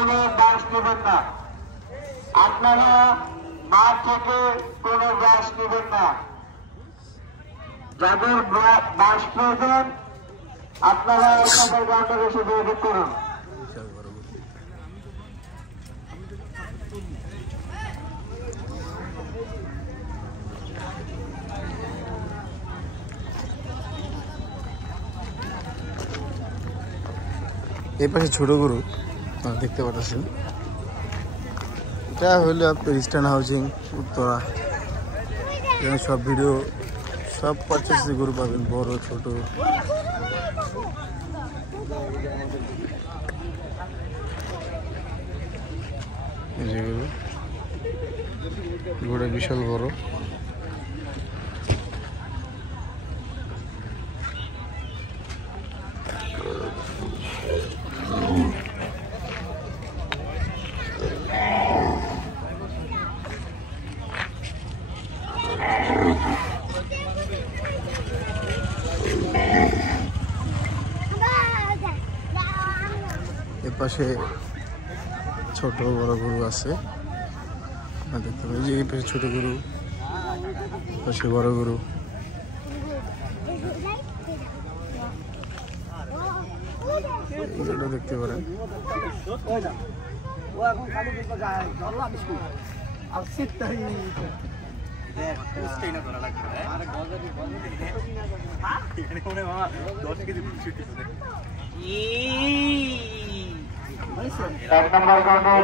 কোনো বাস নেবেন না। আপনারা মাঠ থেকে কোনো বাস নেবেন না। যাদের বাস প্রয়োজন আপনারা সবাই গ্রাউন্ডে এসে যোগাযোগ করুন। এই পাশে ছোট গরু দেখতে পাচ্ছেন, এটা হলো আপনার ইস্টার্ন হাউজিং উত্তরা। এখানে সব ভিডিও সব পারচেসে গরু পাবেন, বড় ছোট। এই যে গরুটা বিশাল বড়। পাশে ছোট বড় গরু আছে দেখতে পাই, যে এই পাশে ছোট গরু, পাশে বড় গরু। এটা দেখতে পারেন। এক নম্বর কাউন্টার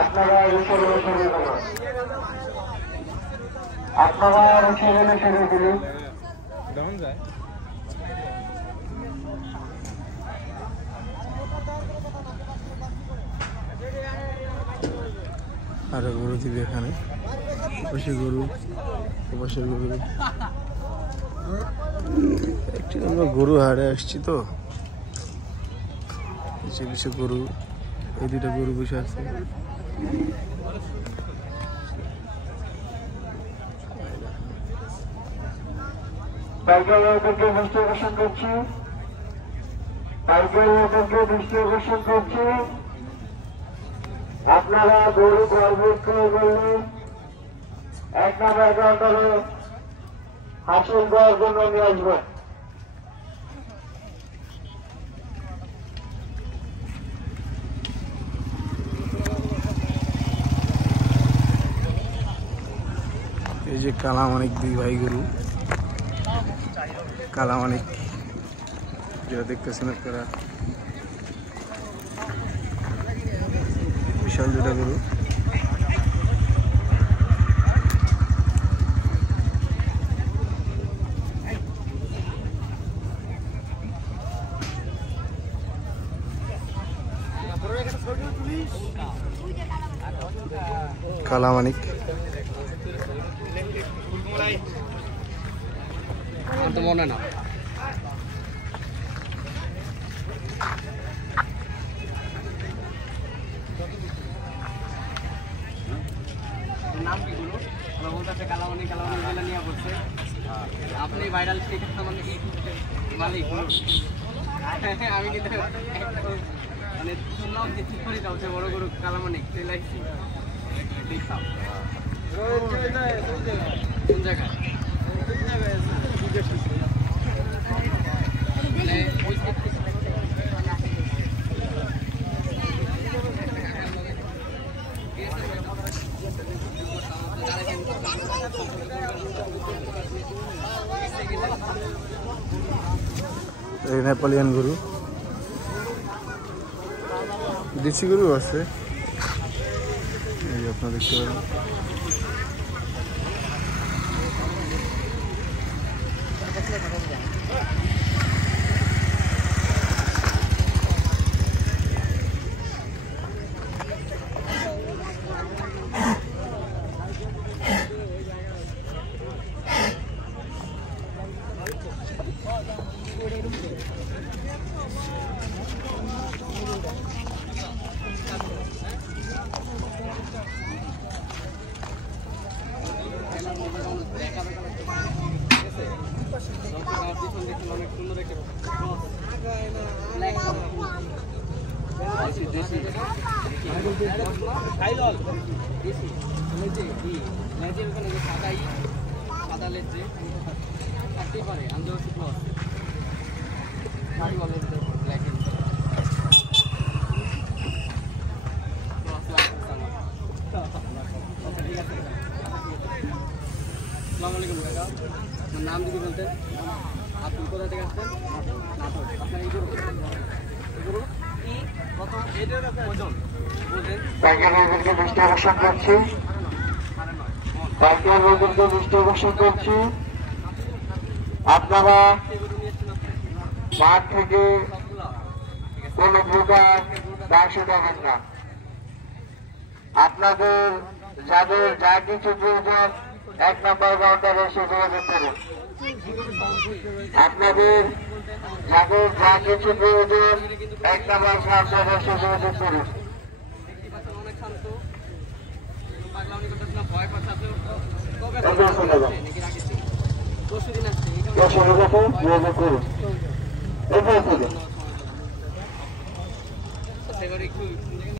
আপনারা আরো গরু দিবে এখানে, পাশে গরু, পাশে গরু। আমরা গরু হাটে আসছি তো, পিছিয়ে গরু, এই দুটা গরু বসে আছে। দৃষ্টি আকর্ষণ করছি, আপনারা গরু ক্রয় বিক্রয় করলে এক নম্বর কাউন্টারে হাসিল দেওয়ার জন্য নিয়ে আসবেন। এই যে কালামানিক দুই ভাই গরু, কালামানিক যেটা দেখতেছেন আপনারা, বিশাল দুটা গরু। কালামানিক তো মনে না নাম কি গুলো বলতে কালামানি কালামানি জেলা নিয়ে বলছে আপনি ভাইরাল মানে মালিক। আমি কিন্তু মানে শুনলাম যে ঠিক করে যাচ্ছে বড় গরু কালামানি লাইছি দেখতাম কোন জায়গায় মানে ওই নেপালিয়ান গরু, দেশি গরু আছে, এই আপনারা দেখতে পারেন। অনেক সুন্দর একটা দেশি লেজের ওখানে যে সাদা লেজ যে থাকতেই পারে আমাদের শুকনো আছে শাড়ি বলে ব্ল্যাক এন্ড আসসালামাইকুম কাকা আপনার নাম যদি বলতেন আপনি কোথা থেকে আসছেন নাটক আপনার এই গরু কি কত এটার ওজন বলতেন পাইকারদেরকে দৃষ্টি আকর্ষণ করছি পাইকারদেরকে দৃষ্টি আকর্ষণ করছি আপনারা মাঠ থেকে কোন প্রকার দাসে দেবেন না আপনাদের যাদের যা কিছু প্রয়োজন 1 নম্বর কাউন্টারে এসে যোগাযোগ করুন আপনাদের যাদের যা কিছু প্রয়োজন 1 নম্বর কাউন্টারে এসে যোগাযোগ করুন অনেক শান্ত পাগলামি করতেছিলাম ভয় পাচ্ছি কবে নাকি রাখি পরশু দিন আসছে যোগাযোগ করুন এখানে থেকে সেবার একটু